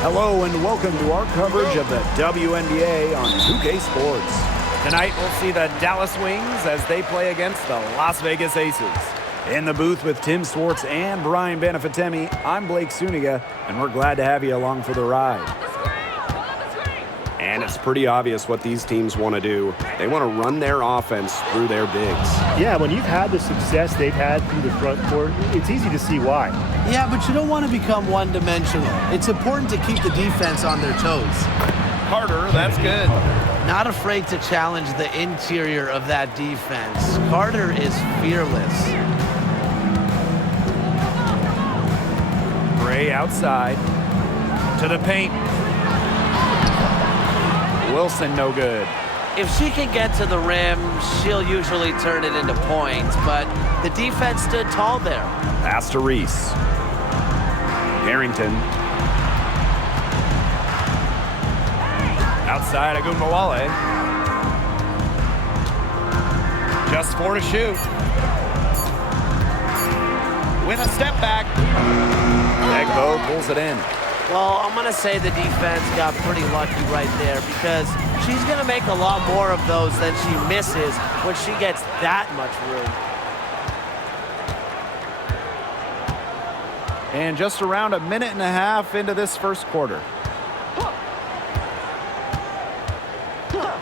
Hello and welcome to our coverage of the WNBA on 2K Sports. Tonight we'll see the Dallas Wings as they play against the Las Vegas Aces. In the booth with Tim Swartz and Brian Benefitemi, I'm Blake Suniga, and we're glad to have you along for the ride. And it's pretty obvious what these teams want to do. They want to run their offense through their bigs. Yeah, when you've had the success they've had through the front court, it's easy to see why. Yeah, but you don't want to become one-dimensional. It's important to keep the defense on their toes. Carter, that's good. Not afraid to challenge the interior of that defense. Carter is fearless. Gray outside. To the paint. Wilson, no good. If she can get to the rim, she'll usually turn it into points, but the defense stood tall there. Pass to Reese. Harrington. Outside, Agunbowale. Just 4 to shoot. With a step back. Egbo pulls it in. Well, I'm going to say the defense got pretty lucky right there because she's going to make a lot more of those than she misses when she gets that much room. And just around a minute and a half into this first quarter.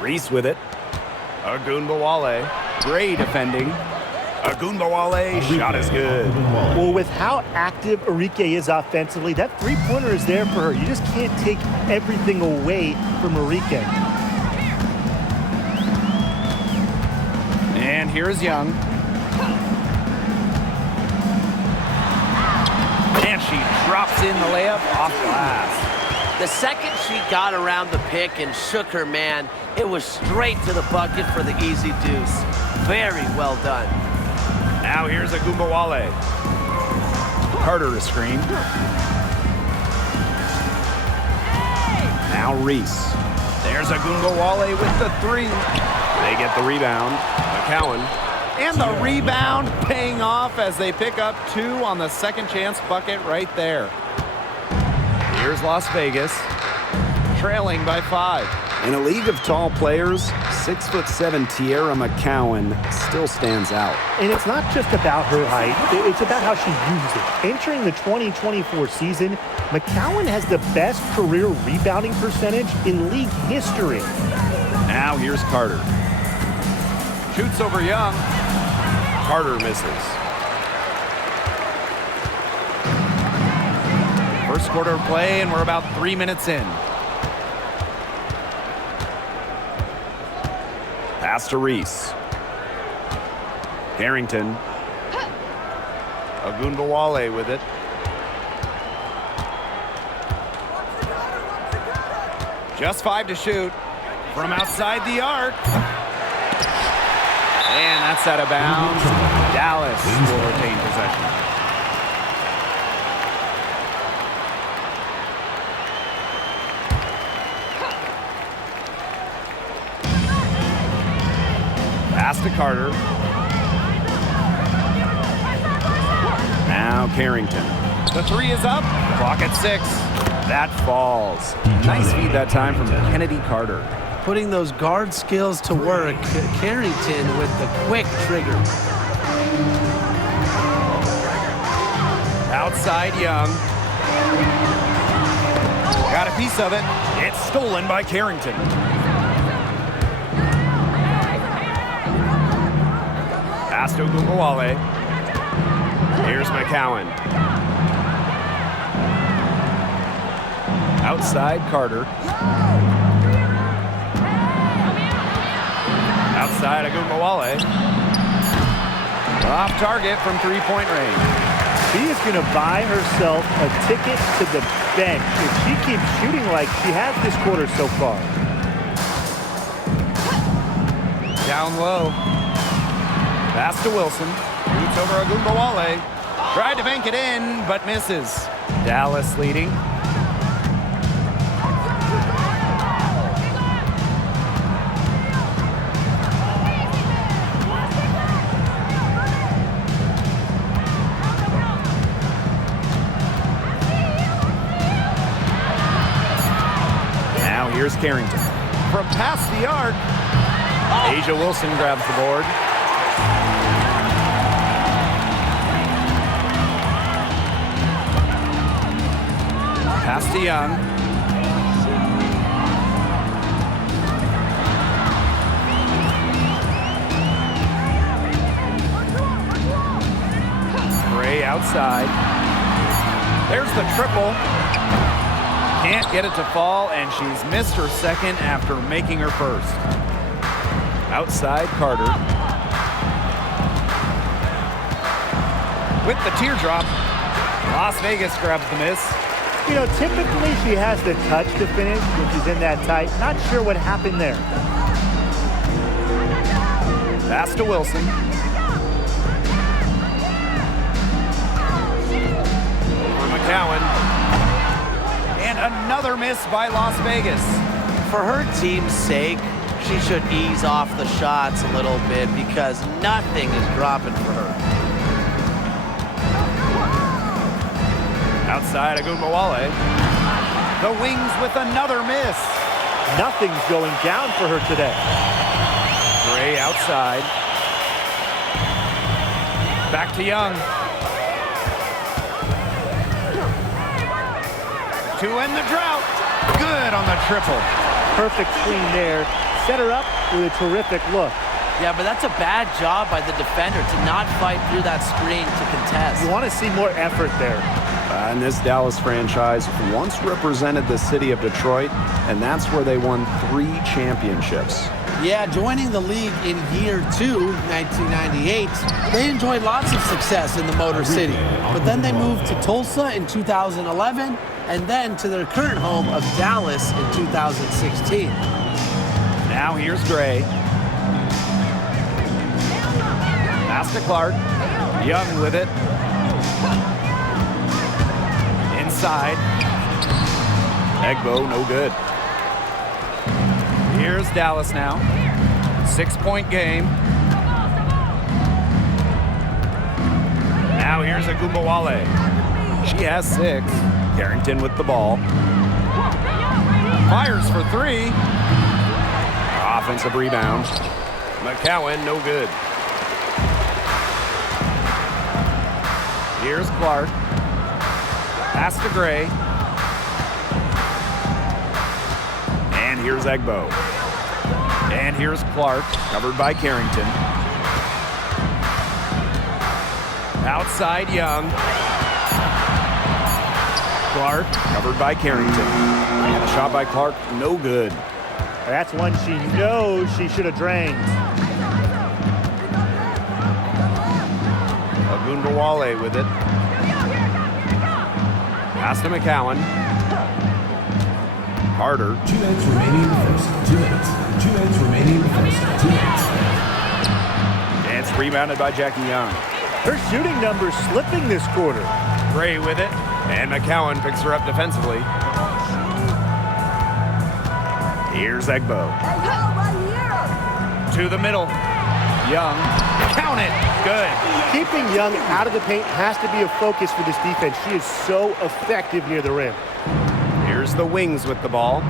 Reese with it. Agunbowale. Gray defending. Agunbowale, shot is good. Well, with how active Arike is offensively, that three-pointer is there for her. You just can't take everything away from Arike. And here's Young. And she drops in the layup off glass. The second she got around the pick and shook her man, it was straight to the bucket for the easy deuce. Very well done. Now here's Agunbowale. Carter a screen. Now Reese. There's Agunbowale with the three. They get the rebound. McCowan. And the rebound paying off as they pick up 2 on the second chance bucket right there. Here's Las Vegas, trailing by 5. In a league of tall players, 6'7" Tierra McCowan still stands out. And it's not just about her height, it's about how she uses it. Entering the 2024 season, McCowan has the best career rebounding percentage in league history. Now here's Carter. Shoots over Young. Carter misses. First quarter of play, and we're about 3 minutes in. Pass to Reese. Harrington. Agunbowale with it. Just 5 to shoot from outside the arc. And that's out of bounds. Dallas will retain possession. Pass to Carter. Now Carrington. The 3 is up. Clock at 6. That falls. Nice feed that time from Kennedy Carter. Putting those guard skills to work, Carrington with the quick trigger. Outside Young. Got a piece of it. It's stolen by Carrington. Pass to Agunbowale. Here's McCowan. Outside Carter. Outside Agunbowale. Off target from 3-point range. She is going to buy herself a ticket to the bench if she keeps shooting like she has this quarter so far. Down low. Pass to Wilson. Shoots over Agunbowale. Tried to bank it in, but misses. Dallas leading. Here's Carrington. From past the arc, Asia Wilson grabs the board. Pass to Young. Gray outside. There's the triple. Can't get it to fall, and she's missed her second after making her first. Outside, Carter. With the teardrop, Las Vegas grabs the miss. You know, typically she has the touch to finish when she's in that tight. Not sure what happened there. Pass to Wilson. For McCowan. And another miss by Las Vegas. For her team's sake, she should ease off the shots a little bit because nothing is dropping for her. Outside, Agunbowale. The Wings with another miss. Nothing's going down for her today. Gray outside. Back to Young. To end the drought. Good on the triple. Perfect screen there. Set her up with a terrific look. Yeah, but that's a bad job by the defender to not fight through that screen to contest. You want to see more effort there. And this Dallas franchise once represented the city of Detroit, and that's where they won 3 championships. Yeah, joining the league in year 2, 1998, they enjoyed lots of success in the Motor City. But then they moved to Tulsa in 2011, and then to their current home of Dallas in 2016. Now here's Gray. Pass to Clark. Young with it. Inside. Egbo, no good. Here's Dallas now. 6-point game. Now here's Agunbowale. She has 6. Carrington with the ball. Fires for 3. Offensive rebound. McCowan, no good. Here's Clark. Pass to Gray. And here's Egbo. And here's Clark, covered by Carrington. Outside, Young. Clark, covered by Carrington. And a shot by Clark, no good. That's one she knows she should have drained. Agunbowale with it. Pass to McCowan. Carter. 2 minutes remaining in the first. 2 minutes. 2 minutes remaining in the first. 2 minutes. And it's rebounded by Jackie Young. Her shooting numbers slipping this quarter. Gray with it. And McCowan picks her up defensively. Here's Egbo. To the middle. Young. Count it. Good. Keeping Young out of the paint has to be a focus for this defense. She is so effective near the rim. Here's the Wings with the ball.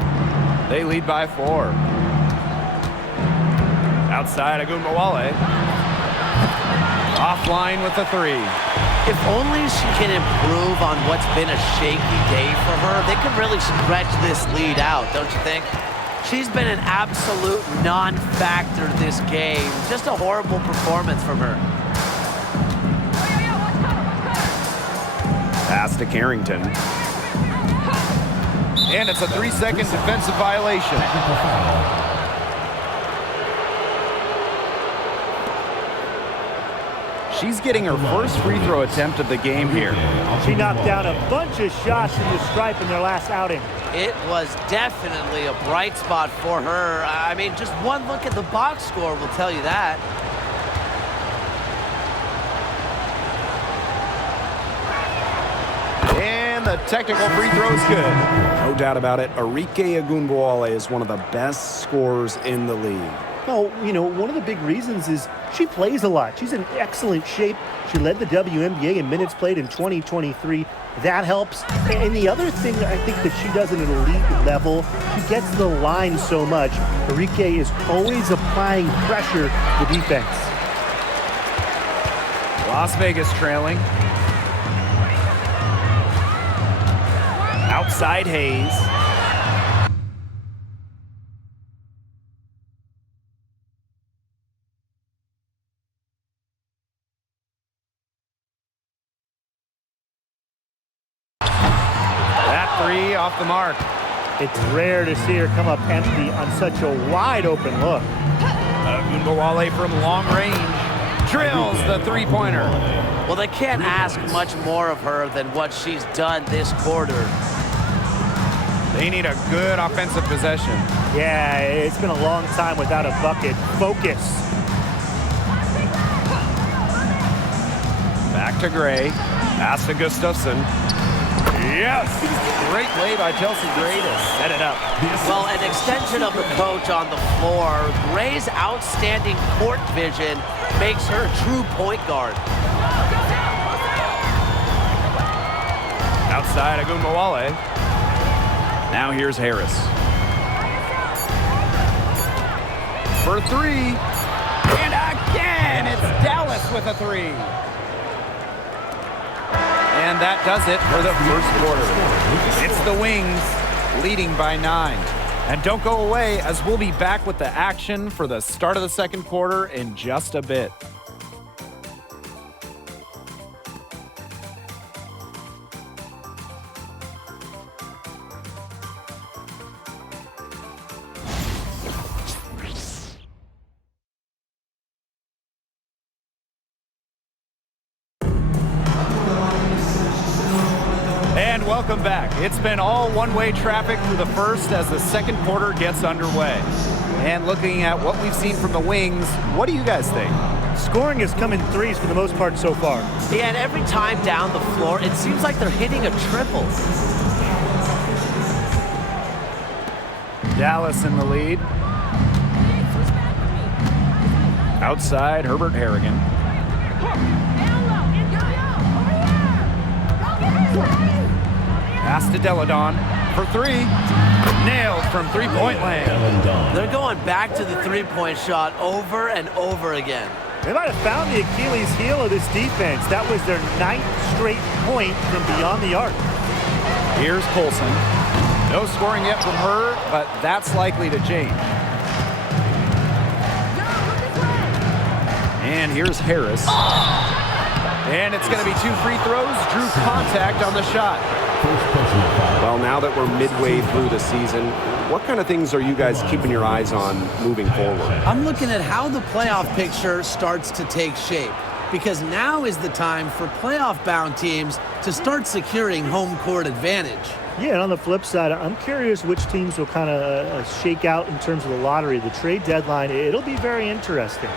They lead by 4. Outside, Agunbowale. Offline with the 3. If only she can improve on what's been a shaky day for her, they could really stretch this lead out, don't you think? She's been an absolute non-factor this game. Just a horrible performance from her. Pass to Carrington. And it's a 3-second defensive violation. She's getting her first free throw attempt of the game here. She knocked down a bunch of shots from the stripe in their last outing. It was definitely a bright spot for her. I mean, just one look at the box score will tell you that. And the technical free throw is good. No doubt about it, Arike Agunbowale is one of the best scorers in the league. Well, one of the big reasons is she plays a lot. She's in excellent shape. She led the WNBA in minutes played in 2023. That helps. And the other thing I think that she does at an elite level, she gets the line so much. Enrique is always applying pressure to the defense. Las Vegas trailing. Outside Hayes. That three off the mark. It's rare to see her come up empty on such a wide open look. Ogunbowale from long range drills the three-pointer. Well, they can't ask much more of her than what she's done this quarter. They need a good offensive possession. Yeah, it's been a long time without a bucket. Focus. Back to Gray. Pass to Gustafson. Yes! Great play by Chelsea Gray to set it up. Well, an extension of the coach on the floor. Gray's outstanding court vision makes her a true point guard. Outside Ogunbowale. Now here's Harris. For three. And again, it's Dallas with a three. And that does it for the first quarter. It's the Wings leading by 9. And don't go away, as we'll be back with the action for the start of the second quarter in just a bit. And welcome back. It's been all one-way traffic through the first as the second quarter gets underway. And looking at what we've seen from the Wings, what do you guys think? Scoring has come in threes for the most part so far. Yeah, and every time down the floor, it seems like they're hitting a triple. Dallas in the lead. Outside, Herbert Harrigan. Pass to Deladon for three. Nailed from three-point land. They're going back to the three-point shot over and over again. They might have found the Achilles heel of this defense. That was their 9th straight point from beyond the arc. Here's Colson. No scoring yet from her, but that's likely to change. And here's Harris. And it's going to be 2 free throws. Drew contact on the shot. Well, now that we're midway through the season, what kind of things are you guys keeping your eyes on moving forward? I'm looking at how the playoff picture starts to take shape, because now is the time for playoff-bound teams to start securing home court advantage. Yeah, and on the flip side, I'm curious which teams will kind of shake out in terms of the lottery, the trade deadline. It'll be very interesting.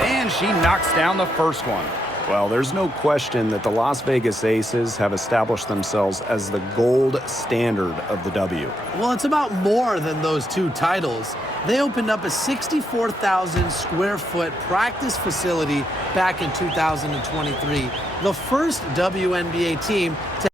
And she knocks down the first one. Well, there's no question that the Las Vegas Aces have established themselves as the gold standard of the W. Well, it's about more than those 2 titles. They opened up a 64,000 square foot practice facility back in 2023, the first WNBA team to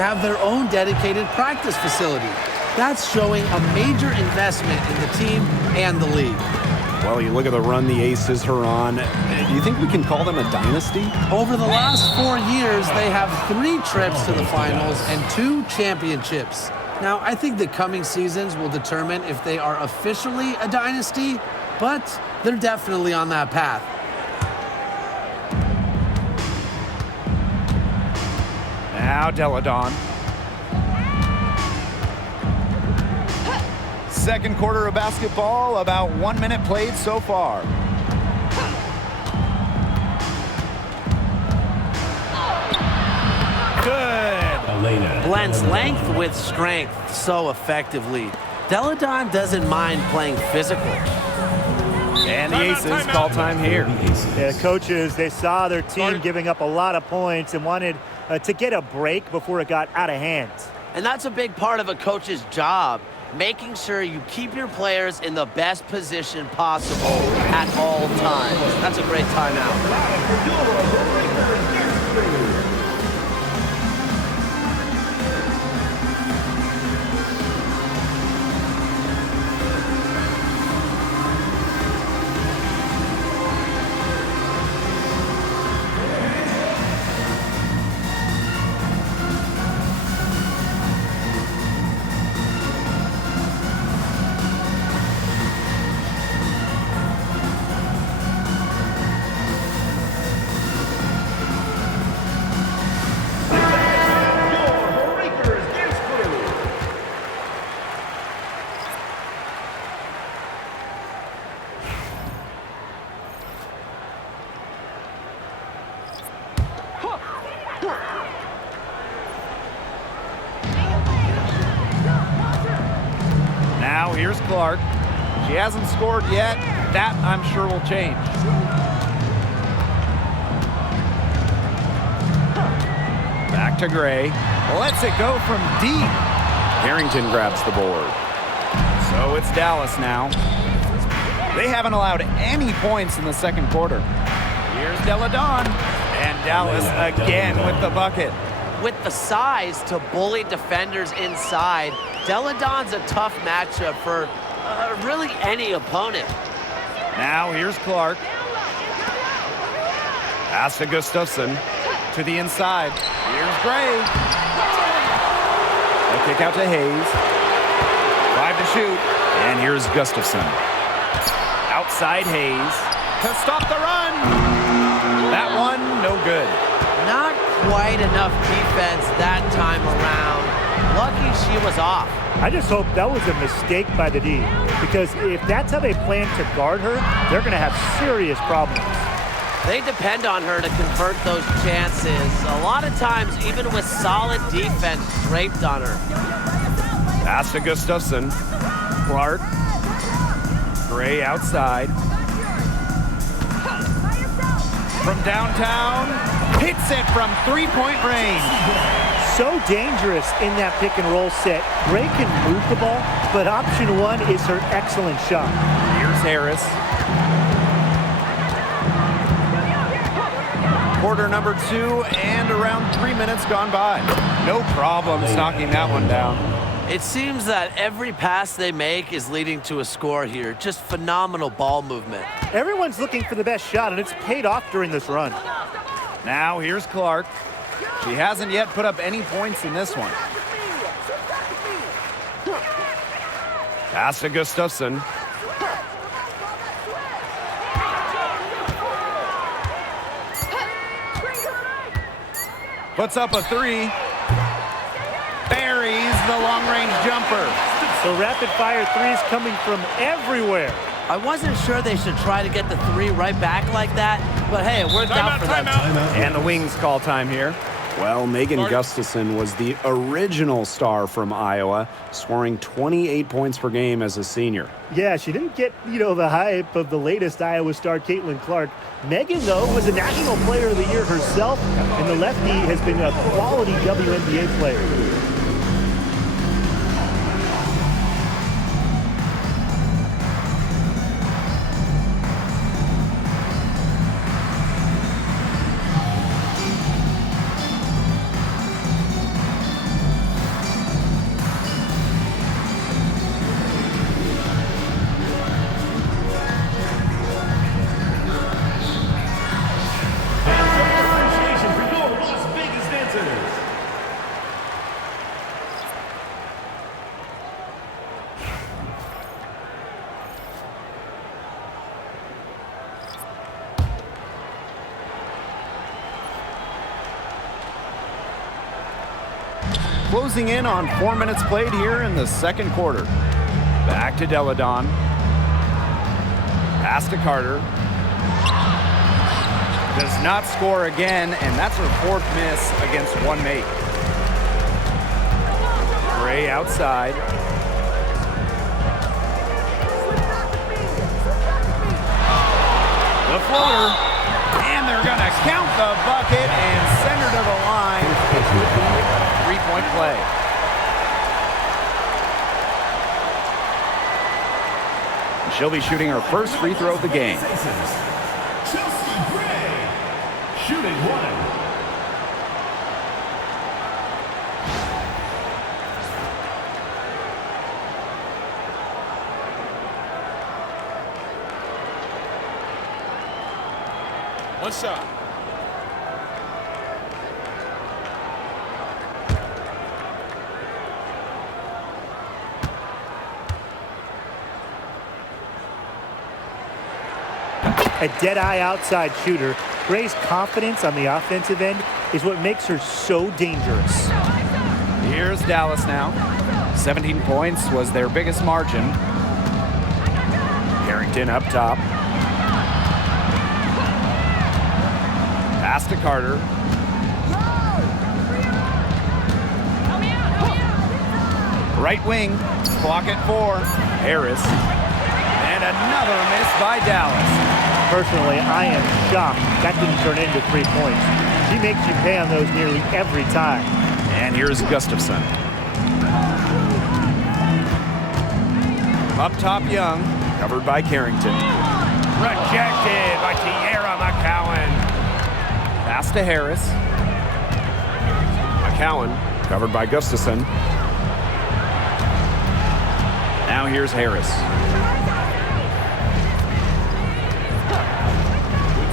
have their own dedicated practice facility. That's showing a major investment in the team and the league. Well, you look at the run the Aces are on. Do you think we can call them a dynasty? Over the last 4 years, they have 3 trips to the finals and 2 championships. Now, I think the coming seasons will determine if they are officially a dynasty, but they're definitely on that path. Now Deladon. Second quarter of basketball, about 1 minute played so far. Good. Elena. Blends length with strength so effectively. Deladon doesn't mind playing physical. And the Aces call time here. Yeah, coaches, they saw their team giving up a lot of points and wanted to get a break before it got out of hand. And that's a big part of a coach's job, making sure you keep your players in the best position possible at all times. That's a great timeout. Now here's Clark. She hasn't scored yet. That, I'm sure, will change. Back to Gray. Lets it go from deep. Harrington grabs the board. So it's Dallas now. They haven't allowed any points in the second quarter. Here's Deladon. And Dallas again with the bucket. With the size to bully defenders inside, Deladon's a tough matchup for really any opponent. Now here's Clark. Pass to Gustafson. To the inside. Here's Gray. A kick out to Hayes. 5 to shoot. And here's Gustafson. Outside Hayes. To stop the run. That one, no good. Not quite enough defense that time around. Lucky she was off. I just hope that was a mistake by the D, because if that's how they plan to guard her, they're going to have serious problems. They depend on her to convert those chances. A lot of times, even with solid defense draped on her. Pass to Gustafson. Clark. Gray outside. From downtown. Hits it from three-point range. So dangerous in that pick and roll set. Gray can move the ball, but option one is her excellent shot. Here's Harris. Quarter number 2 and around 3 minutes gone by. No problems knocking that one down. It seems that every pass they make is leading to a score here. Just phenomenal ball movement. Everyone's looking for the best shot, and it's paid off during this run. Now here's Clark. She hasn't yet put up any points in this one. Pass to Gustafson. Puts up a 3. Buries the long-range jumper. So rapid-fire threes coming from everywhere. I wasn't sure they should try to get the 3 right back like that, but hey, it worked out for them. And the Wings call time here. Well, Megan Gustafson was the original star from Iowa, scoring 28 points per game as a senior. Yeah, she didn't get, the hype of the latest Iowa star, Caitlin Clark. Megan, though, was a National Player of the Year herself, and the lefty has been a quality WNBA player. Closing in on 4 minutes played here in the second quarter. Back to Deladon. Pass to Carter. Does not score again, and that's her fourth miss against one mate. Gray outside. The floater, and they're going to count the bucket and send her to the line with the three-point play. She'll be shooting her first free throw of the game. Shooting one. One shot. A dead-eye outside shooter. Gray's confidence on the offensive end is what makes her so dangerous. Here's Dallas now. 17 points was their biggest margin. Carrington up top. Pass to Carter. Right wing, clock at 4. Harris. And another miss by Dallas. Personally, I am shocked that didn't turn into 3 points. She makes you pay on those nearly every time. And here's Gustafson. Up top, Young, covered by Carrington. Rejected by Tierra McCowan. Pass to Harris. McCowan, covered by Gustafson. Now here's Harris.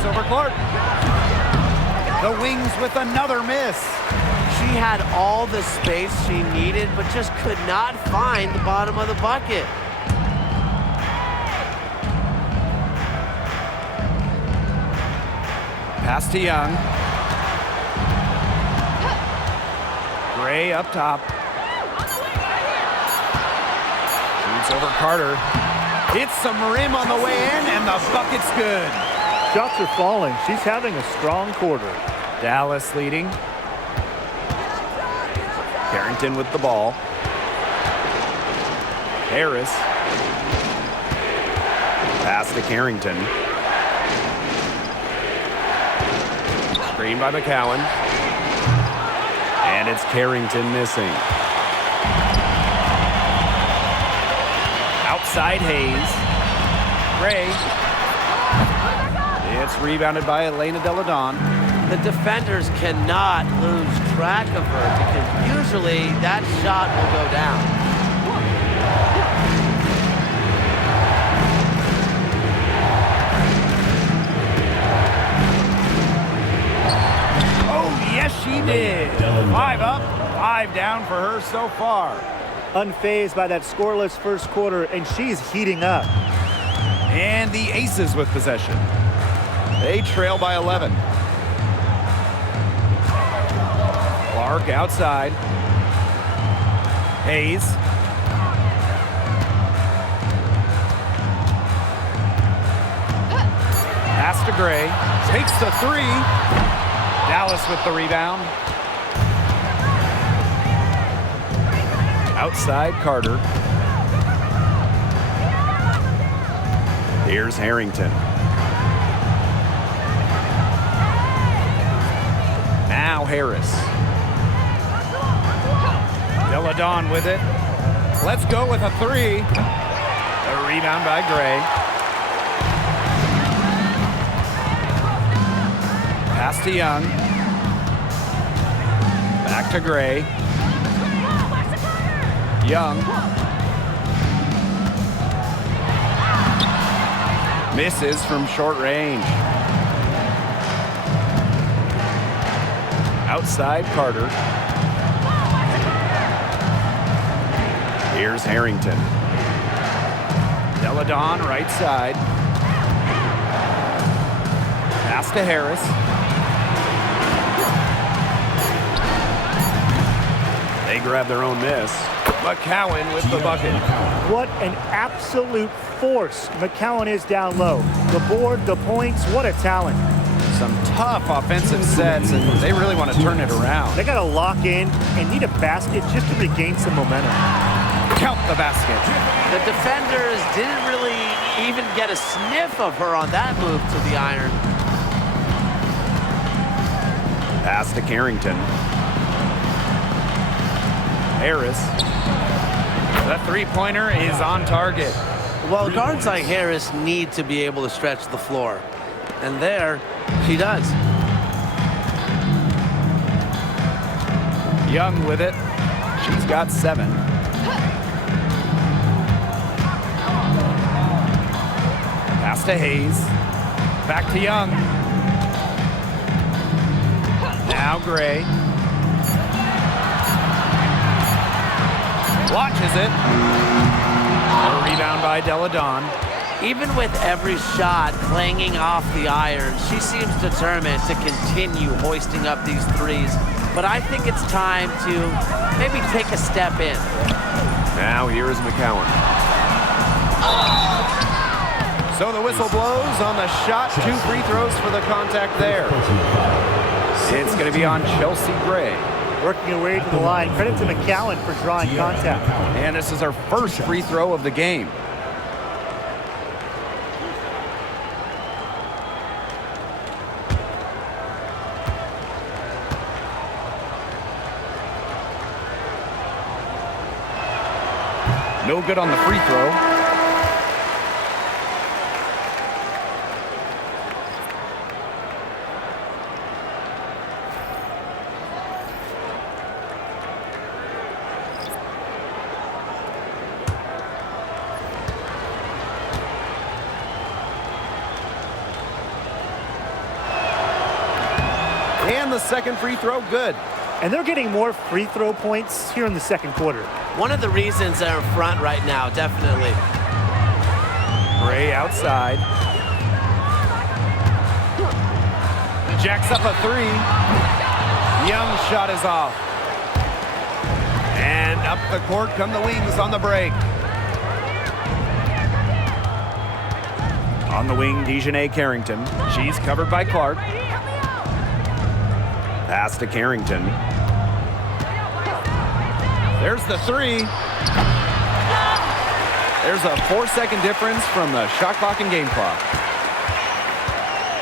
Over Clark. The Wings with another miss. She had all the space she needed, but just could not find the bottom of the bucket. Pass to Young. Gray up top. Shoots over Carter. Hits some rim on the way in, and the bucket's good. Shots are falling. She's having a strong quarter. Dallas leading. Carrington with the ball. Harris. Pass to Carrington. Screen by McCowan. And it's Carrington missing. Outside Hayes. Gray. It's rebounded by Elena Deladon. The defenders cannot lose track of her because usually that shot will go down. Oh, yes, she did. 5 up, 5 down for her so far. Unfazed by that scoreless first quarter, and she's heating up. And the Aces with possession. They trail by 11. Clark outside. Hayes. Pass to Gray. Takes the 3. Dallas with the rebound. Outside Carter. Here's Harrington. Now Harris. Deladon with it. Let's go with a 3. A rebound by Gray. Pass to Young. Back to Gray. Young. Misses from short range. Outside Carter. Here's Harrington. Deladon right side. Pass to Harris. They grab their own miss. McCowan with the bucket. What an absolute force McCowan is down low. The board, the points, what a talent. Some tough offensive sets, and they really want to turn it around. They got to lock in and need a basket just to regain some momentum. Count the basket. The defenders didn't really even get a sniff of her on that move to the iron. Pass to Carrington. Harris. The three-pointer is on target. Well, guards like Harris need to be able to stretch the floor. And there, she does. Young with it. She's got 7. Pass to Hayes. Back to Young. Now Gray. Watches it. A rebound by Deladon. Even with every shot clanging off the iron, she seems determined to continue hoisting up these threes. But I think it's time to maybe take a step in. Now here is McCowan. So the whistle blows on the shot. 2 free throws for the contact there. It's going to be on Chelsea Gray. Working her way to the line. Credit to McCowan for drawing contact. And this is her first free throw of the game. No good on the free throw. And the second free throw, good. And they're getting more free throw points here in the second quarter. One of the reasons they're in front right now, definitely. Gray outside. Jacks up a 3. Young's shot is off. And up the court come the Wings on the break. On the wing, Dejanay Carrington. She's covered by Clark. Pass to Carrington. There's the 3. There's a 4-second difference from the shot clock and game clock.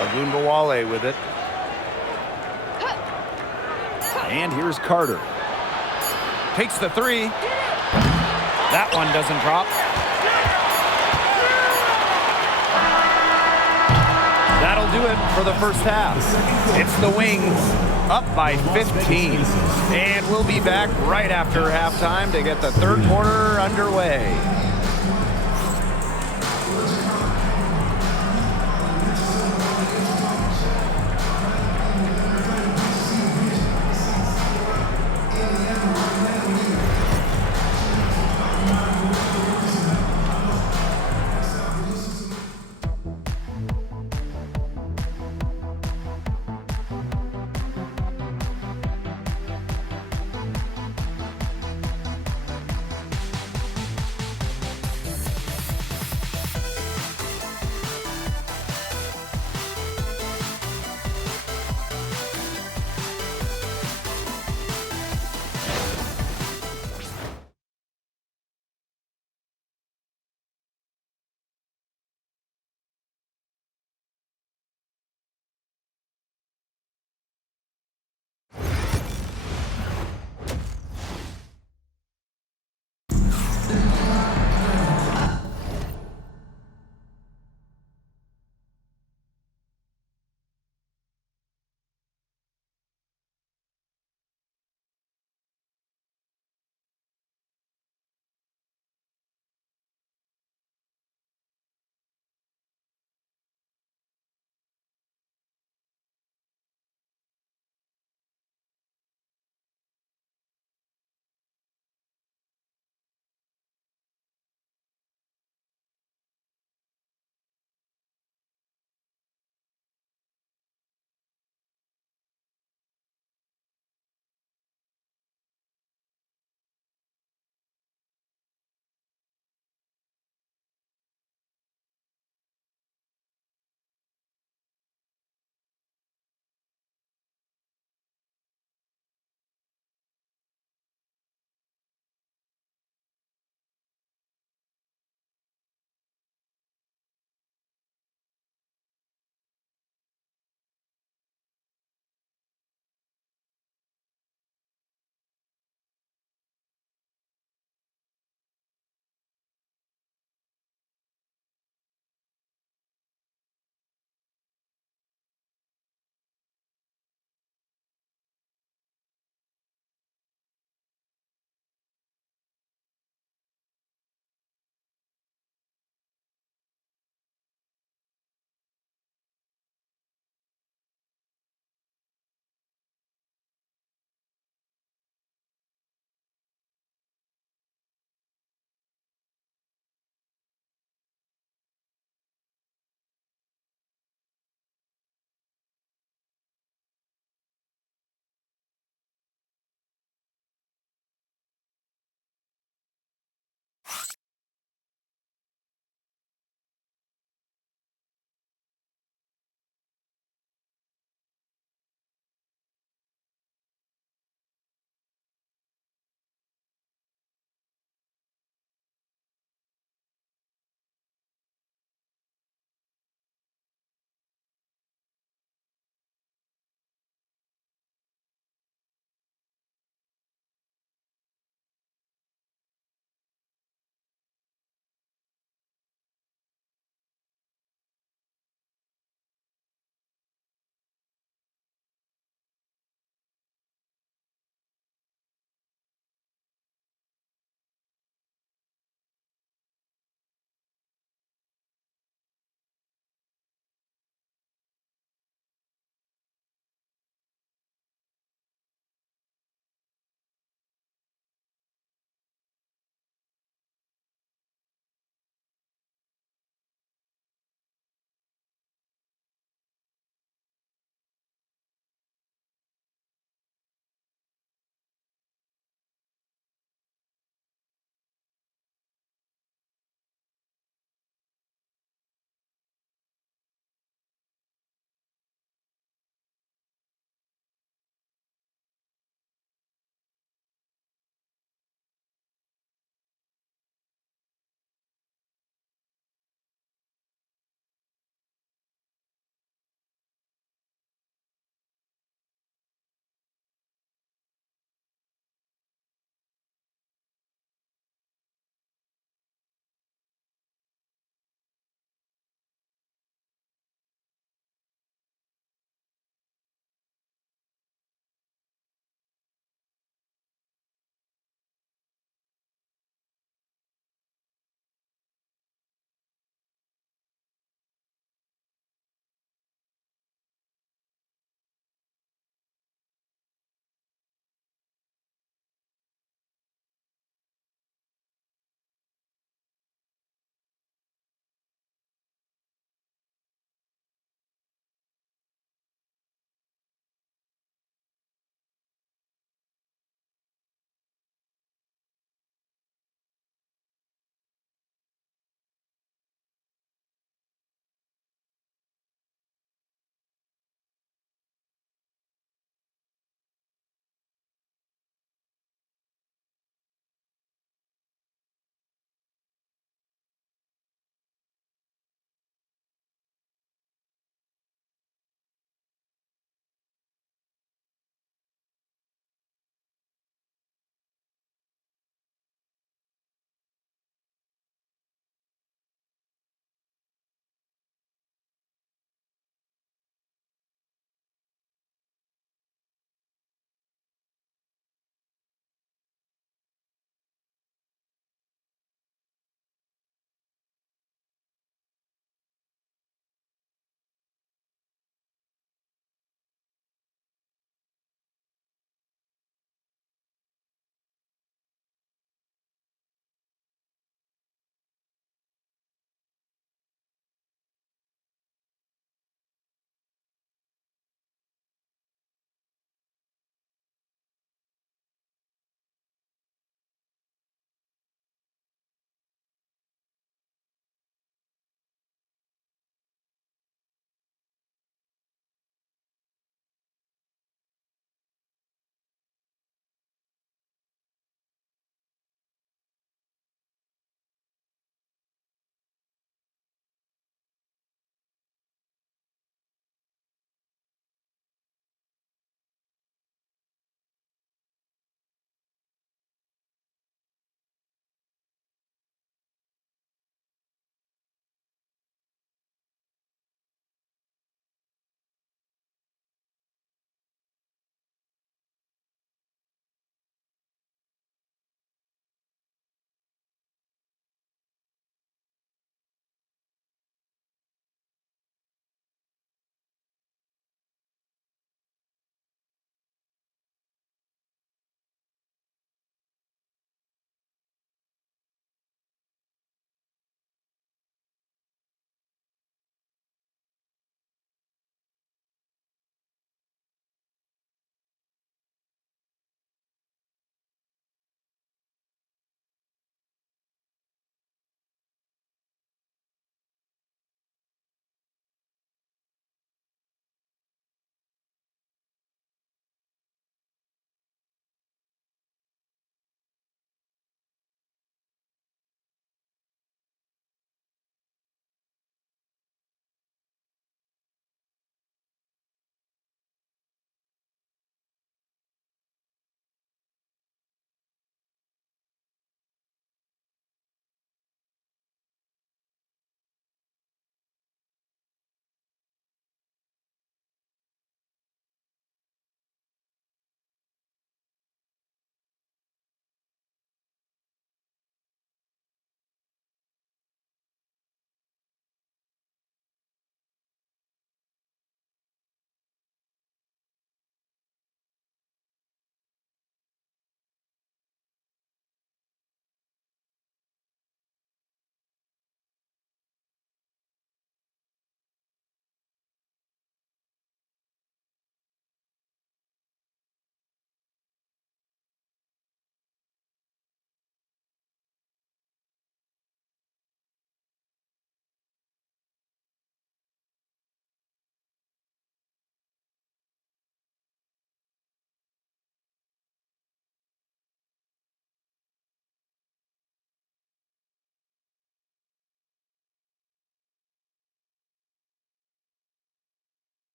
Agunbowale with it. And here's Carter. Takes the 3. That one doesn't drop. That'll do it for the first half. It's the Wings up by 15. And we'll be back right after halftime to get the third quarter underway.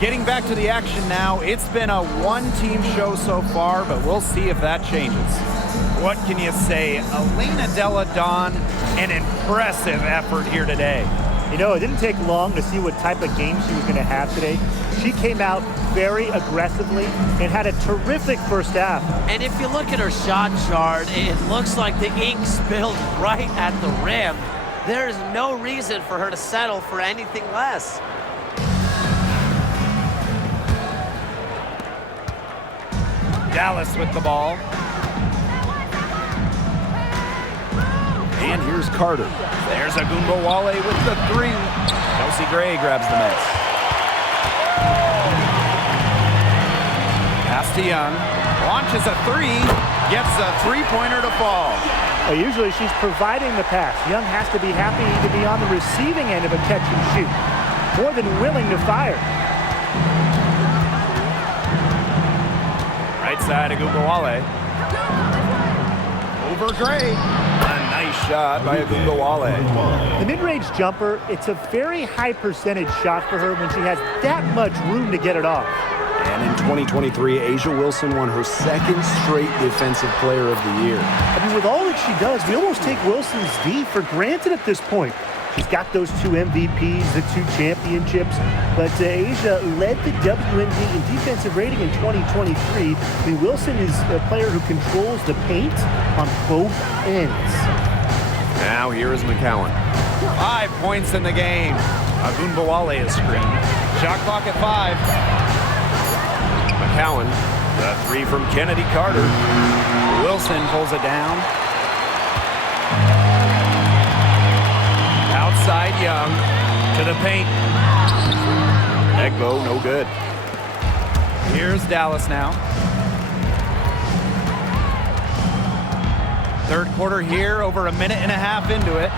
Getting back to the action now, it's been a one-team show so far, but we'll see if that changes. What can you say? Elena Delle Donne, an impressive effort here today. You know, it didn't take long to see what type of game she was going to have today. She came out very aggressively and had a terrific first half. And if you look at her shot chart, it looks like the ink spilled right at the rim. There is no reason for her to settle for anything less. Dallas with the ball. And here's Carter. There's Agunbowale with the three. Chelsea Gray grabs the miss. Pass to Young. Launches a three. Gets a three-pointer to fall. Usually she's providing the pass. Young has to be happy to be on the receiving end of a catch and shoot. More than willing to fire. Right side, Agunbowale. Over Gray. A nice shot by Agunbowale. The mid-range jumper, it's a very high percentage shot for her when she has that much room to get it off. And in 2023, A'ja Wilson won her second straight Defensive Player of the Year. I mean, with all that she does, we almost take Wilson's D for granted at this point. She's got those 2 MVPs, the 2 championships, but A'ja led the WNBA in defensive rating in 2023. I mean, Wilson is a player who controls the paint on both ends. Now here is McCowan. 5 points in the game. Agunbowale is screened. Shot clock at 5. McCowan, the three from Kennedy Carter. Wilson pulls it down. Outside Young to the paint. Egbo, no good. Here's Dallas now. Third quarter here, over a minute and a half into it.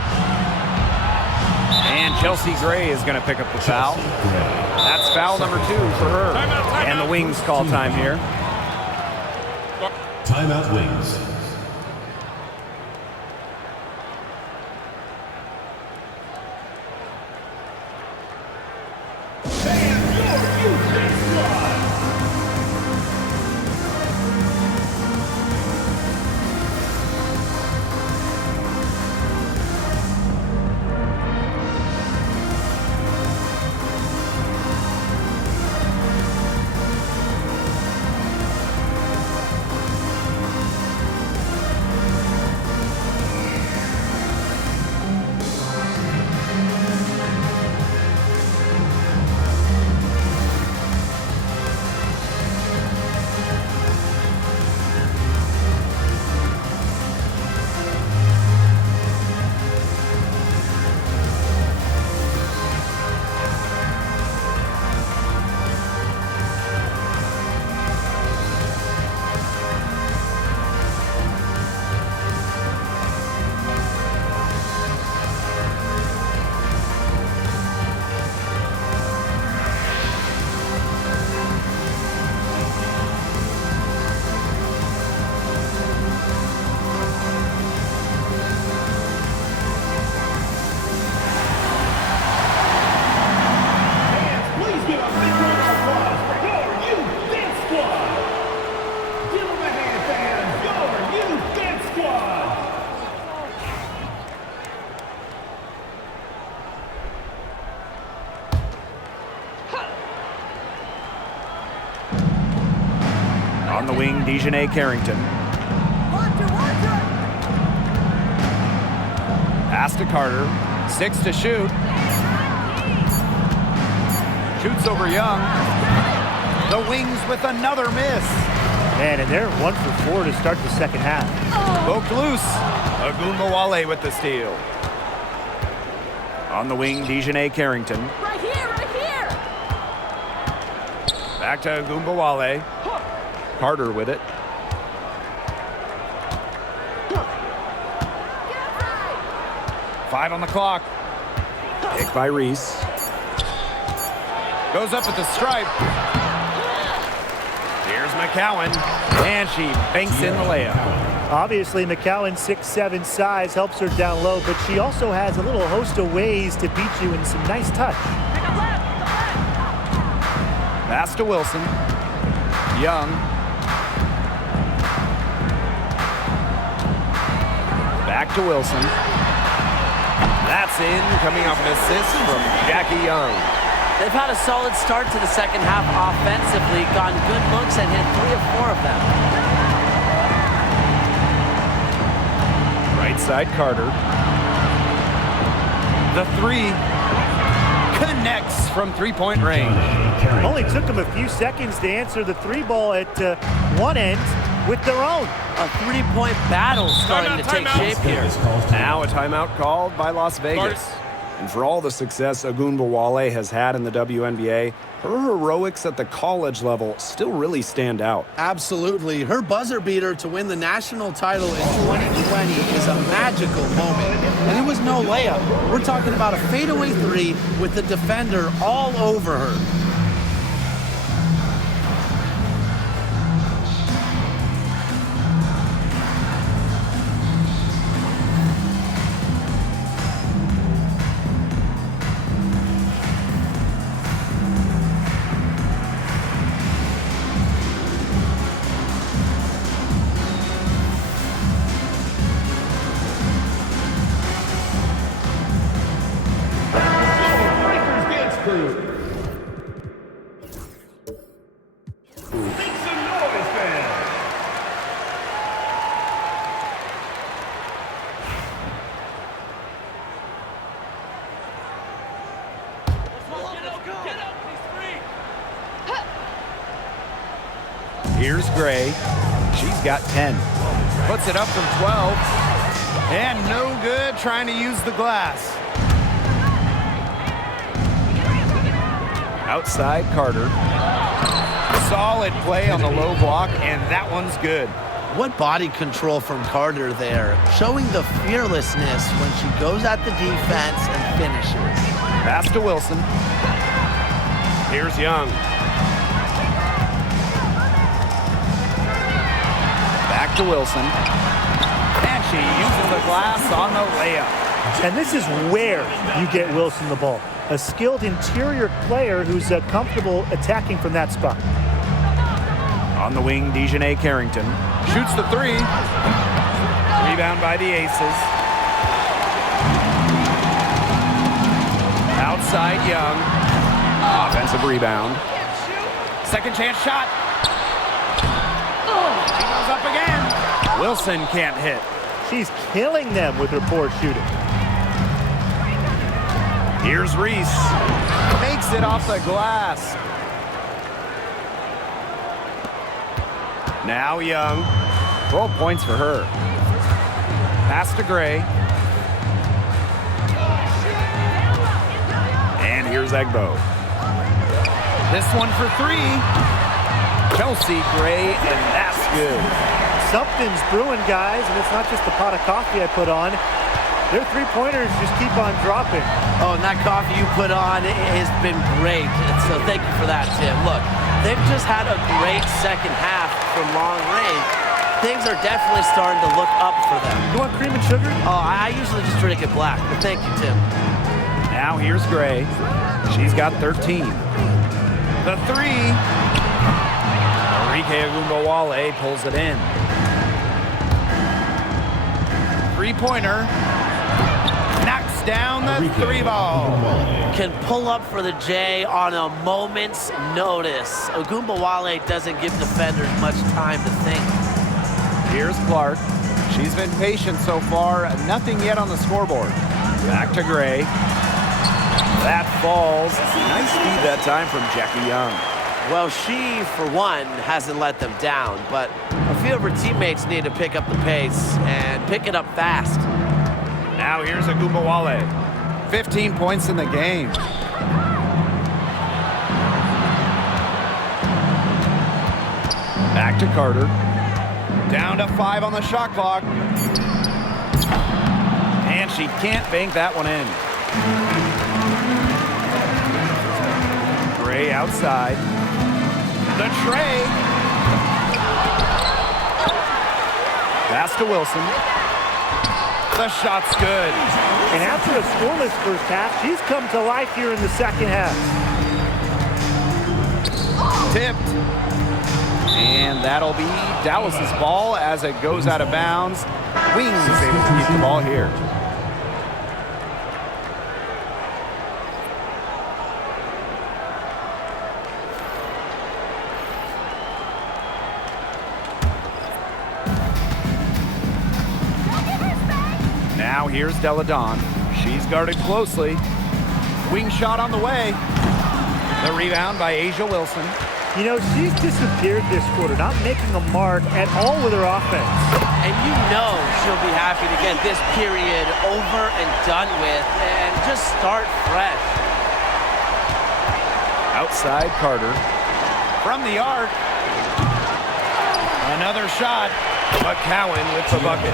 And Chelsea Gray is going to pick up the foul. That's foul number 2 for her. And the Wings call time here. Timeout Wings. On the wing, Dejanay Carrington. Pass to Carter. 6 to shoot. Shoots over Young. The Wings with another miss. Man, and they're 1 for 4 to start the second half. Poked loose. Agunbowale with the steal. On the wing, Dejanay Carrington. Right here, right here. Back to Agunbowale. Carter with it. Five on the clock. Picked by Reese. Goes up at the stripe. Here's McCowan. And she banks in the layup. Obviously, McCowan's 6'7" size helps her down low, but she also has a little host of ways to beat you in some nice touch. Pass to Wilson. Young. Back to Wilson. That's in, coming off an assist from Jackie Young. They've had a solid start to the second half offensively, gotten good looks and hit 3 of 4 of them. Right side, Carter. The three connects from three-point range. Only took them a few seconds to answer the three ball at one end with their own. A three-point battle starting to take shape here. Now a timeout called by Las Vegas. And for all the success Ogunbowale has had in the WNBA, her heroics at the college level still really stand out. Absolutely. Her buzzer beater to win the national title in 2020 is a magical moment. And it was no layup. We're talking about a fadeaway three with the defender all over her. Here's Gray. She's got 10. Puts it up from 12. And no good trying to use the glass. Outside, Carter. Solid play on the low block, and that one's good. What body control from Carter there, showing the fearlessness when she goes at the defense and finishes. Pass to Wilson. Here's Young. Back to Wilson. And she uses the glass on the layup. And this is where you get Wilson the ball. A skilled interior player who's comfortable attacking from that spot. On the wing, Dejanay Carrington. Shoots the three. Rebound by the Aces. Outside, Young. Offensive rebound. Second chance shot. She goes up again. Wilson can't hit. She's killing them with her poor shooting. Here's Reese. Makes it off the glass. Now Young. 12 points for her. Pass to Gray. And here's Egbo. This one for three. Chelsea Gray, and that's good. Something's brewing, guys, and it's not just the pot of coffee I put on. Their three-pointers just keep on dropping. Oh, and that coffee you put on has been great. And so thank you for that, Tim. Look, they've just had a great second half from long range. Things are definitely starting to look up for them. You want cream and sugar? Oh, I usually just drink it black, but thank you, Tim. Now here's Gray. She's got 13. The three. Enrique Ogunbowale pulls it in. Three-pointer. Knocks down the three ball. Can pull up for the J on a moment's notice. Ogunbowale doesn't give defenders much time to think. Here's Clark. She's been patient so far. Nothing yet on the scoreboard. Back to Gray. That falls. Nice feed that time from Jackie Young. Well, she, for one, hasn't let them down, but a few of her teammates need to pick up the pace and pick it up fast. Now here's Ogunbowale. 15 points in the game. Back to Carter. Down to 5 on the shot clock. And she can't bank that one in. Gray outside. The tray. Pass to Wilson. The shot's good. And after a scoreless first half, she's come to life here in the second half. Tipped. And that'll be Dallas's ball as it goes out of bounds. Wings is able to keep the ball here. Now here's Deladon. She's guarded closely. Wing shot on the way. The rebound by Asia Wilson. You know, she's disappeared this quarter, not making a mark at all with her offense. And you know she'll be happy to get this period over and done with and just start fresh. Outside Carter. From the arc. Another shot. McCowan with the bucket.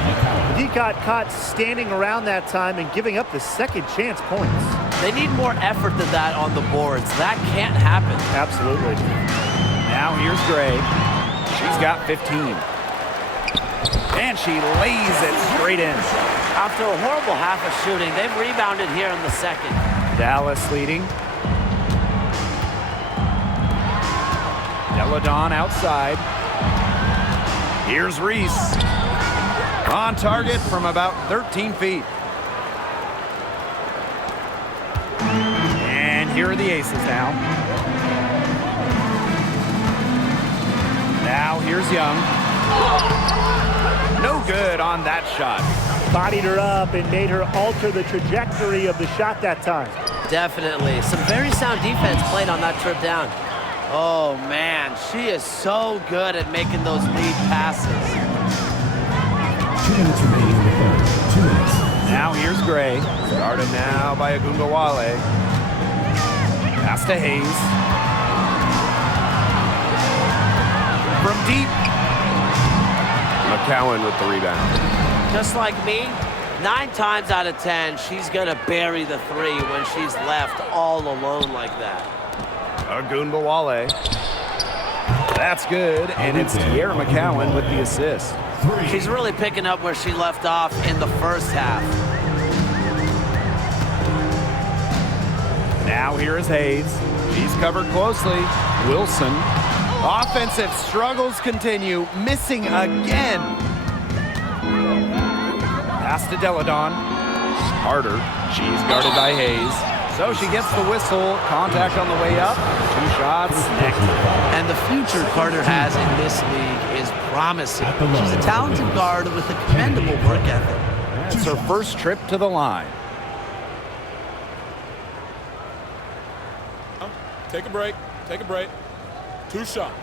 He got caught standing around that time and giving up the second chance points. They need more effort than that on the boards. That can't happen. Absolutely. Now here's Gray. She's got 15. And she lays it straight in. After a horrible half of shooting, they've rebounded here in the second. Dallas leading. Deladon outside. Here's Reese. On target from about 13 feet. And here are the aces now. Now here's Young. No good on that shot. Bodied her up and made her alter the trajectory of the shot that time. Definitely. Some very sound defense played on that trip down. Oh, man. She is so good at making those lead passes. 2 minutes remaining in the third. 2 minutes. Now here's Gray. Guarded now by Agundawale. Pass to Hayes. From deep. McCowan with the rebound. Just like me, 9 times out of 10, she's going to bury the three when she's left all alone like that. Agundawale. That's good, and it's Tierra McCowan with the assist. She's really picking up where she left off in the first half. Now here is Hayes. She's covered closely. Wilson. Offensive struggles continue. Missing again. Pass to Deladon. Carter. She's guarded by Hayes. So she gets the whistle. Contact on the way up. 2 shots. Next. And the future Carter has in this league is promising. She's a talented guard with a commendable work ethic. It's her first trip to the line. Take a break. Take a break. 2 shots.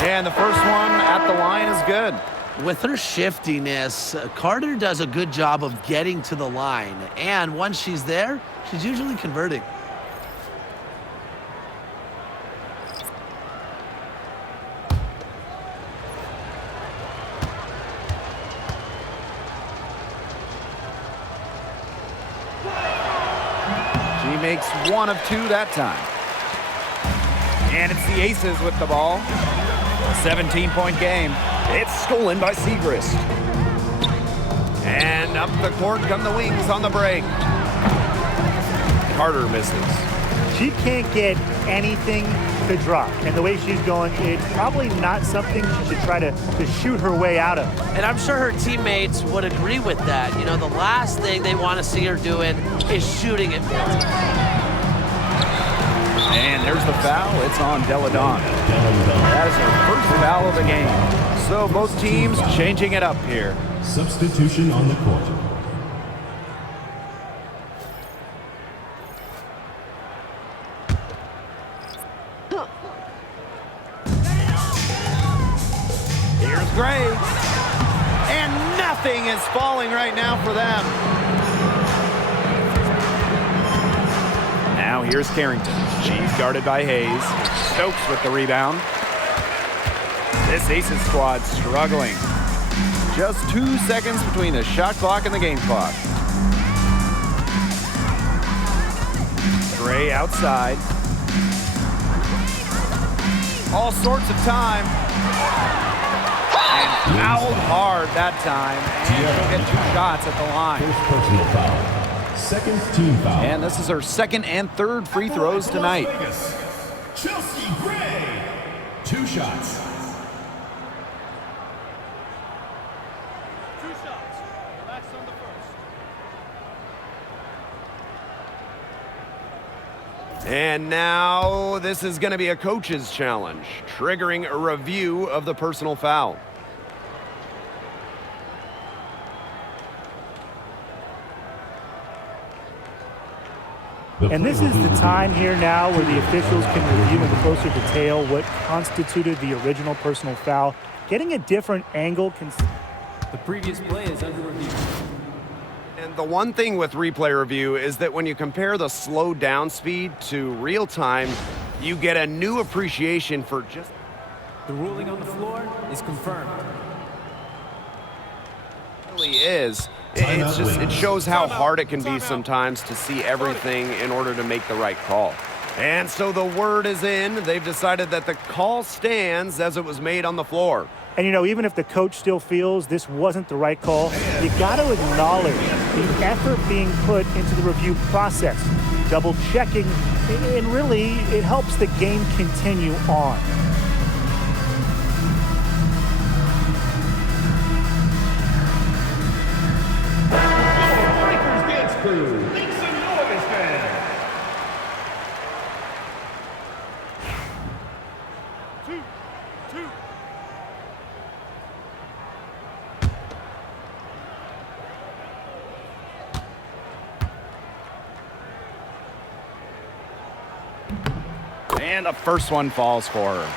And the first one at the line is good. With her shiftiness, Carter does a good job of getting to the line. And once she's there, she's usually converting. She makes 1 of 2 that time. And it's the Aces with the ball. 17-point game. It's stolen by Segrist. And up the court come the Wings on the break. Carter misses. She can't get anything to drop. And the way she's going, it's probably not something she should try to shoot her way out of. And I'm sure her teammates would agree with that. You know, the last thing they want to see her doing is shooting it more. And there's the foul. It's on Deladon. That is her first foul of the game. So both teams changing it up here. Substitution on the court. Here's Gray. And nothing is falling right now for them. Now here's Carrington. She's guarded by Hayes. Stokes with the rebound. This Aces squad struggling. Just 2 seconds between the shot clock and the game clock. Gray outside. All sorts of time. And Fouled hard that time, and she'll get 2 shots at the line. First personal foul. Second team foul. And this is her second and third free throws tonight. Las Vegas, Chelsea Gray. 2 shots. And now this is going to be a coach's challenge, triggering a review of the personal foul. And this is the time here now where the officials can review in closer detail what constituted the original personal foul. Getting a different angle can... The previous play is under review. And the one thing with replay review is that when you compare the slowed down speed to real time, you get a new appreciation for just... The ruling on the floor is confirmed. Really is. It shows how hard it can be sometimes to see everything in order to make the right call. And so the word is in. They've decided that the call stands as it was made on the floor. And, you know, even if the coach still feels this wasn't the right call, you got to acknowledge the effort being put into the review process, double-checking, and really it helps the game continue on. Breakers Dance Crew. Make some noise, fans. And the first one falls for her.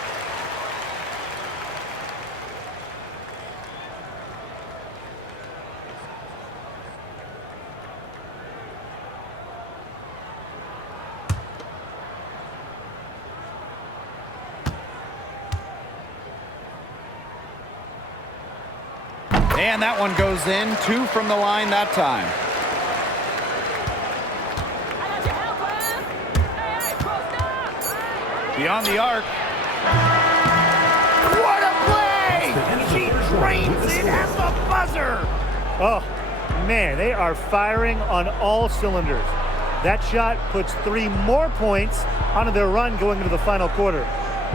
And that one goes in, 2 from the line that time. Beyond the arc. What a play! She drains it at the buzzer! Oh, man, they are firing on all cylinders. That shot puts 3 more points onto their run going into the final quarter.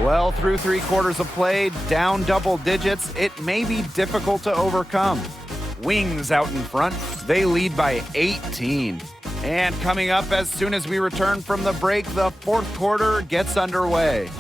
Well, through 3 quarters of play, down double digits, it may be difficult to overcome. Wings out in front, they lead by 18. And coming up as soon as we return from the break, the 4th quarter gets underway.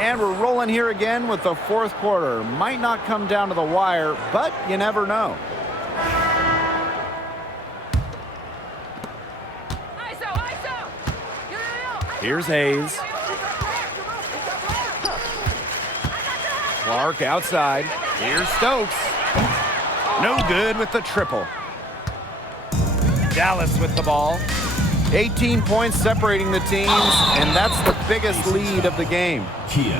And we're rolling here again with the fourth quarter. Might not come down to the wire, but you never know. Here's Hayes. Clark outside. Here's Stokes. No good with the triple. Dallas with the ball. 18 points separating the teams, and that's the biggest lead of the game.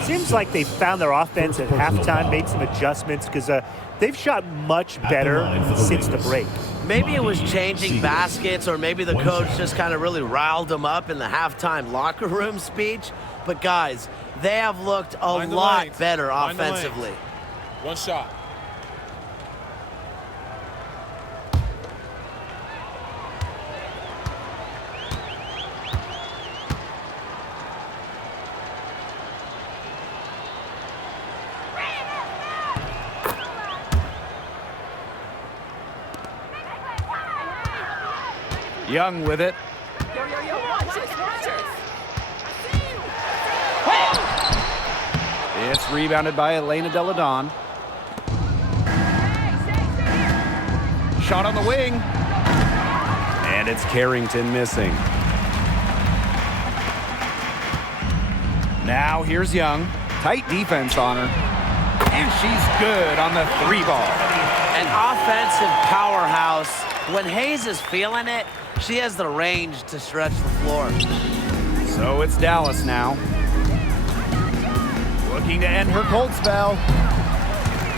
Seems like they found their offense at halftime, made some adjustments because they've shot much better since the break. Maybe it was changing baskets, or maybe the coach just kind of really riled them up in the halftime locker room speech. But guys, they have looked a lot better offensively. One shot. Young with it. It's rebounded by Elena Deladon. Shot on the wing. And it's Carrington missing. Now here's Young. Tight defense on her. And she's good on the three ball. An offensive powerhouse. When Hayes is feeling it, she has the range to stretch the floor. So it's Dallas now. Looking to end her cold spell.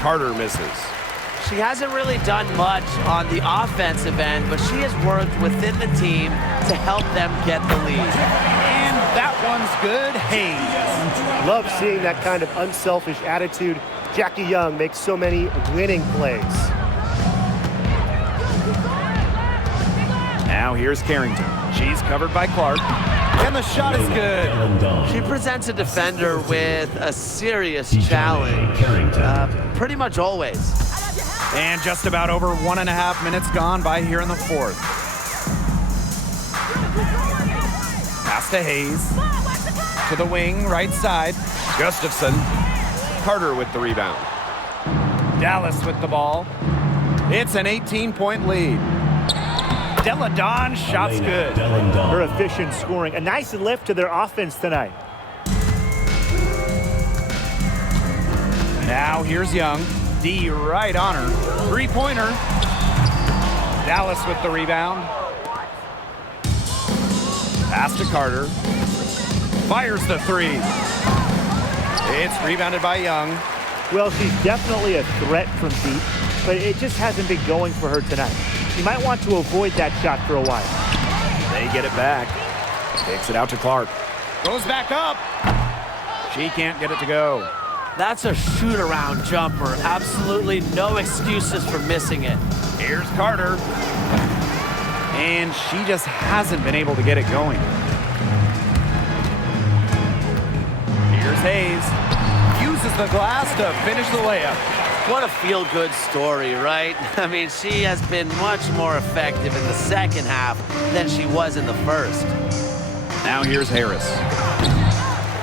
Carter misses. She hasn't really done much on the offensive end, but she has worked within the team to help them get the lead. And that one's good. Hayes. Love seeing that kind of unselfish attitude. Jackie Young makes so many winning plays. Now here's Carrington. She's covered by Clark. And the shot is good. She presents a defender with a serious challenge. Pretty much always. And just about over 1.5 minutes gone by here in the fourth. Pass to Hayes. To the wing, right side. Gustafson. Carter with the rebound. Dallas with the ball. It's an 18-point lead. Deladon, shot's good. Her efficient scoring. A nice lift to their offense tonight. Now here's Young. D right on her. Three-pointer. Dallas with the rebound. Pass to Carter. Fires the three. It's rebounded by Young. Well, she's definitely a threat from deep, but it just hasn't been going for her tonight. You might want to avoid that shot for a while. They get it back. Kicks it out to Clark. Goes back up. She can't get it to go. That's a shoot-around jumper. Absolutely no excuses for missing it. Here's Carter. And she just hasn't been able to get it going. Here's Hayes. Uses the glass to finish the layup. What a feel-good story, right? I mean, she has been much more effective in the second half than she was in the first. Now here's Harris.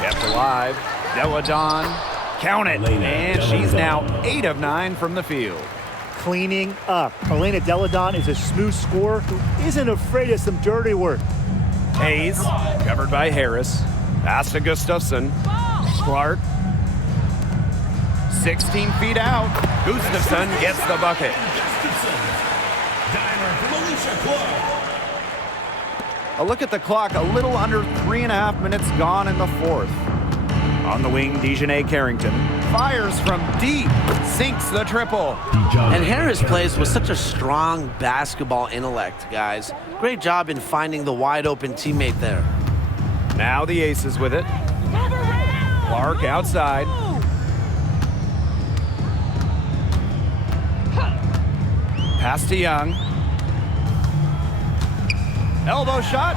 Kept alive. Deladon. Count it. And she's now 8 of 9 from the field. Cleaning up. Elena Deladon is a smooth scorer who isn't afraid of some dirty work. Hayes, covered by Harris. Pass to Gustafson. Clark. 16 feet out. Gustafson gets the bucket. A look at the clock. A little under 3.5 minutes gone in the fourth. On the wing, Dejanay Carrington fires from deep, sinks the triple. And Harris plays with such a strong basketball intellect, guys. Great job in finding the wide open teammate there. Now the Aces with it. Clark outside. Pass to Young. Elbow shot.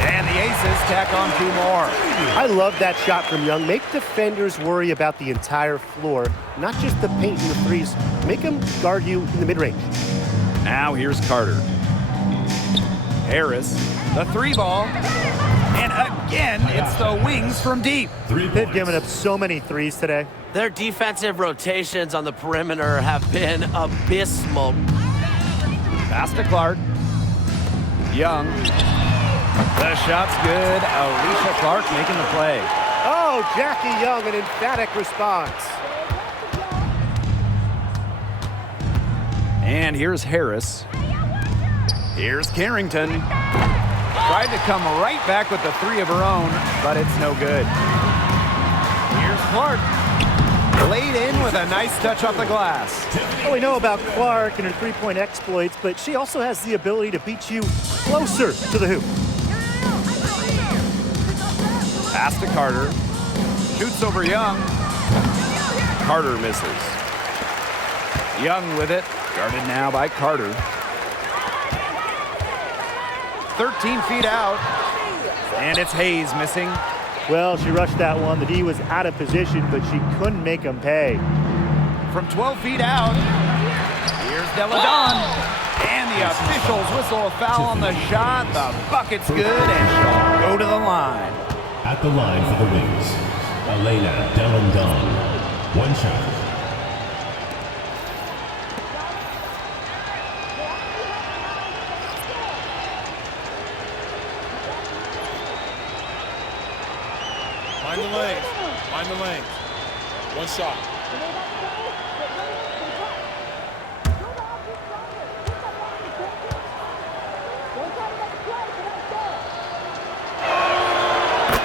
And the Aces tack on 2 more. I love that shot from Young. Make defenders worry about the entire floor, not just the paint and the threes. Make them guard you in the mid-range. Now here's Carter. Harris, the 3 ball. And again, it's the wings from deep. 3 They've points. given up so many threes today. Their defensive rotations on the perimeter have been abysmal. Pass to Clark. Young. The shot's good. Alicia Clark making the play. Oh, Jackie Young, an emphatic response. And here's Harris. Here's Carrington. Tried to come right back with the three of her own, but it's no good. Here's Clark. Laid in with a nice touch off the glass. Well, we know about Clark and her three-point exploits, but she also has the ability to beat you closer to the hoop. Pass to Carter. Shoots over Young. Carter misses. Young with it. Guarded now by Carter. 13 feet out. And it's Hayes missing. Well, she rushed that one. The D was out of position, but she couldn't make them pay. From 12 feet out. Here's Deladon. And the officials whistle a foul on the shot. The bucket's good, and she'll go to the line. At the line for the Wings, Elena Delandon. 1 shot. Find the lanes. Find the lanes. 1 shot.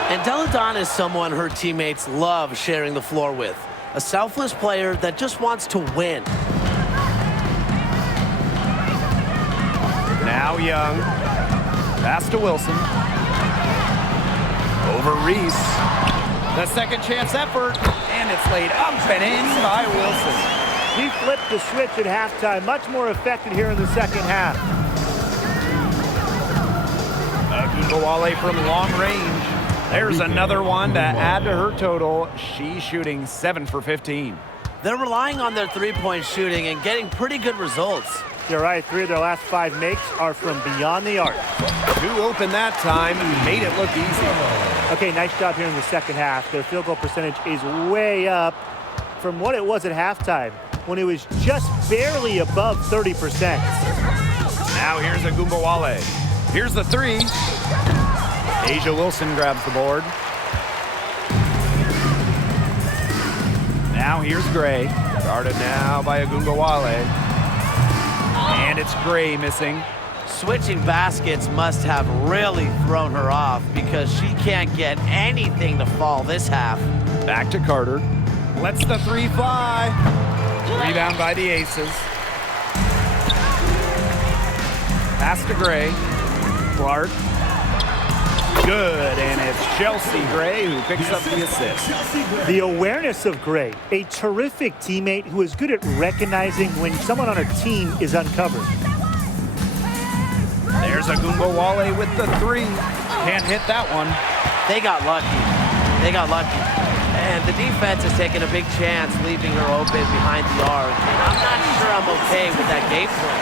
And Deladon is someone her teammates love sharing the floor with. A selfless player that just wants to win. Now Young. Pass to Wilson. Over Reese. The second chance effort. And it's laid up and in by Wilson. He flipped the switch at halftime, much more effective here in the second half. Agunbowale from long range. There's another one to add to her total. She's shooting 7 for 15. They're relying on their three-point shooting and getting pretty good results. You're right, 3 of their last 5 makes are from beyond the arc. 2 open that time, made it look easy. Okay, nice job here in the second half. Their field goal percentage is way up from what it was at halftime, when it was just barely above 30%. Now here's Agunbowale. Here's the 3. Asia Wilson grabs the board. Now here's Gray. Guarded now by Agunbowale. And it's Gray missing. Switching baskets must have really thrown her off because she can't get anything to fall this half. Back to Carter. Lets the 3 fly. Rebound by the Aces. Pass to Gray. Clark. Good, and it's Chelsea Gray who picks up the assist. The awareness of Gray, a terrific teammate who is good at recognizing when someone on her team is uncovered. There's Agunbowale with the 3. Can't hit that one. They got lucky. They got lucky. And the defense is taking a big chance, leaving her open behind the arc. And I'm not sure I'm okay with that game plan.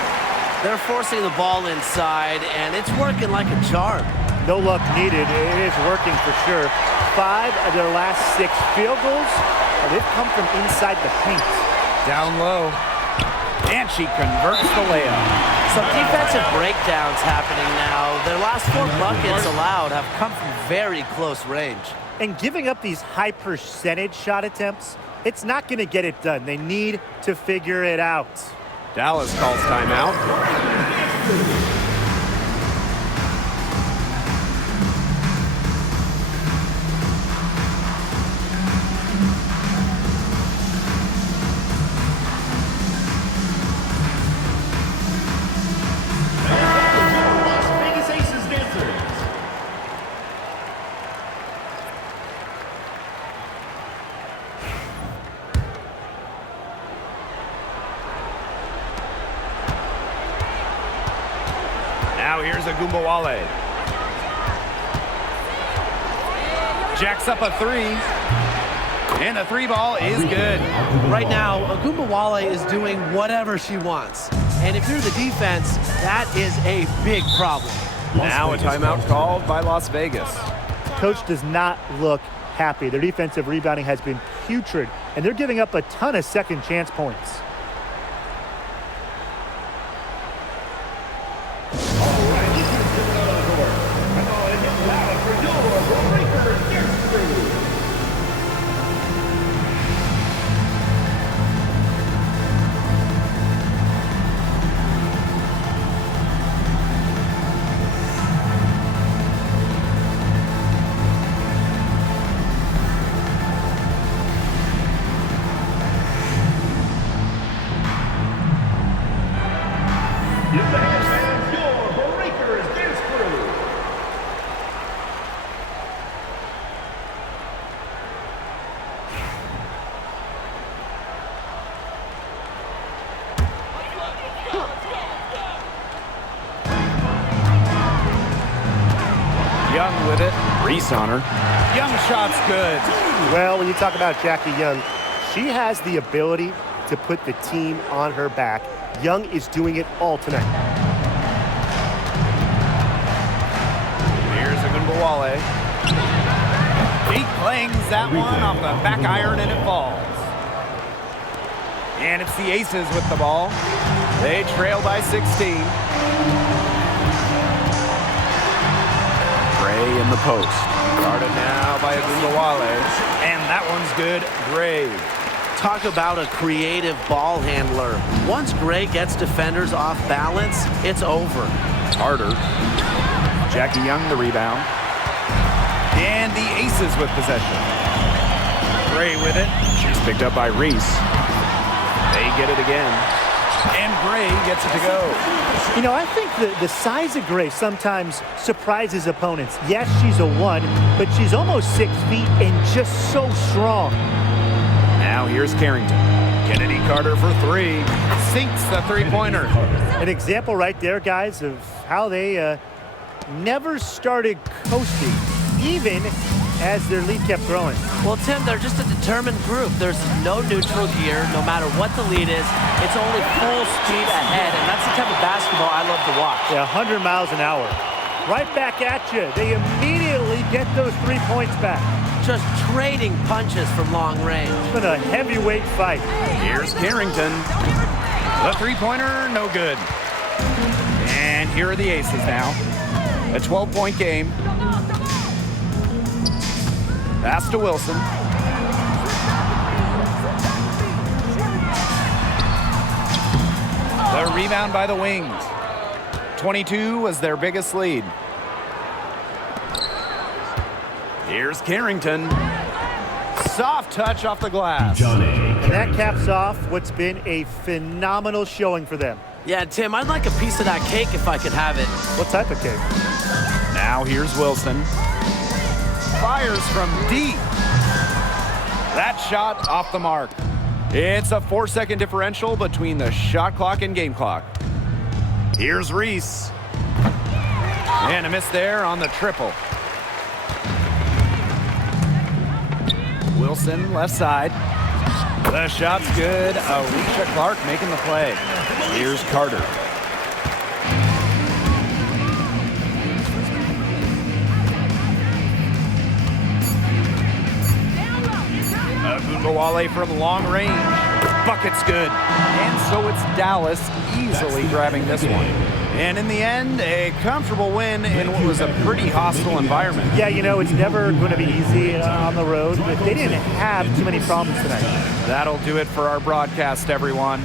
They're forcing the ball inside, and it's working like a charm. No luck needed. It is working for sure. 5 of their last 6 field goals, and they've come from inside the paint. Down low. And she converts the layup. Some defensive breakdowns happening now. Their last 4 buckets allowed have come from very close range. And giving up these high percentage shot attempts, it's not going to get it done. They need to figure it out. Dallas calls timeout. Vegas Aces dancers. Now here's Agunbowale. Jacks up a 3. And the 3 ball is good. Right now, Agunbowale is doing whatever she wants. And if you're the defense, that is a big problem. Now a timeout called by Las Vegas. coach does not look happy. Their defensive rebounding has been putrid, and they're giving up a ton of second chance points. Young with it. Reese on her. Young shot's good. Well, when you talk about Jackie Young, she has the ability to put the team on her back. Young is doing it all tonight. Here's Ogunbowale. He clangs that one off the back iron and it falls. And it's the Aces with the ball. They trail by 16. Gray in the post. Guarded now by Ogunbowale. And that one's good. Gray. Talk about a creative ball handler. Once Gray gets defenders off balance, it's over. Carter. Jackie Young the rebound. And the Aces with possession. Gray with it. She's picked up by Reese. They get it again. And Gray gets it to go. You know, I think the size of Gray sometimes surprises opponents. Yes, she's a 1, but she's almost 6 feet and just so strong. Now here's Carrington. Kennedy Carter for 3. Sinks the three-pointer. An example right there, guys, of how they never started coasting, even as their lead kept growing. Well, Tim, they're just a determined group. There's no neutral gear. No matter what the lead is, it's only full speed ahead, and that's the type of basketball I love to watch. Yeah, 100 miles an hour. Right back at you. They immediately get those 3 points back. Just trading punches from long range. It's been a heavyweight fight. Here's Carrington. The three-pointer, no good. And here are the Aces now. A 12-point game. Pass to Wilson. The rebound by the Wings. 22 was their biggest lead. Here's Carrington. Soft touch off the glass. And that caps off what's been a phenomenal showing for them. Yeah, Tim, I'd like a piece of that cake if I could have it. What type of cake? Now here's Wilson. Fires from deep. That shot off the mark. It's a 4-second differential between the shot clock and game clock. Here's Reese. And a miss there on the triple. Wilson, left side. The shot's good. Alicia Clark making the play. Here's Carter. Ogunbowale from long range. Bucket's good. And so it's Dallas easily grabbing this one. And in the end, a comfortable win in what was a pretty hostile environment. Yeah, you know, it's never going to be easy on the road, but they didn't have too many problems tonight. That'll do it for our broadcast, everyone.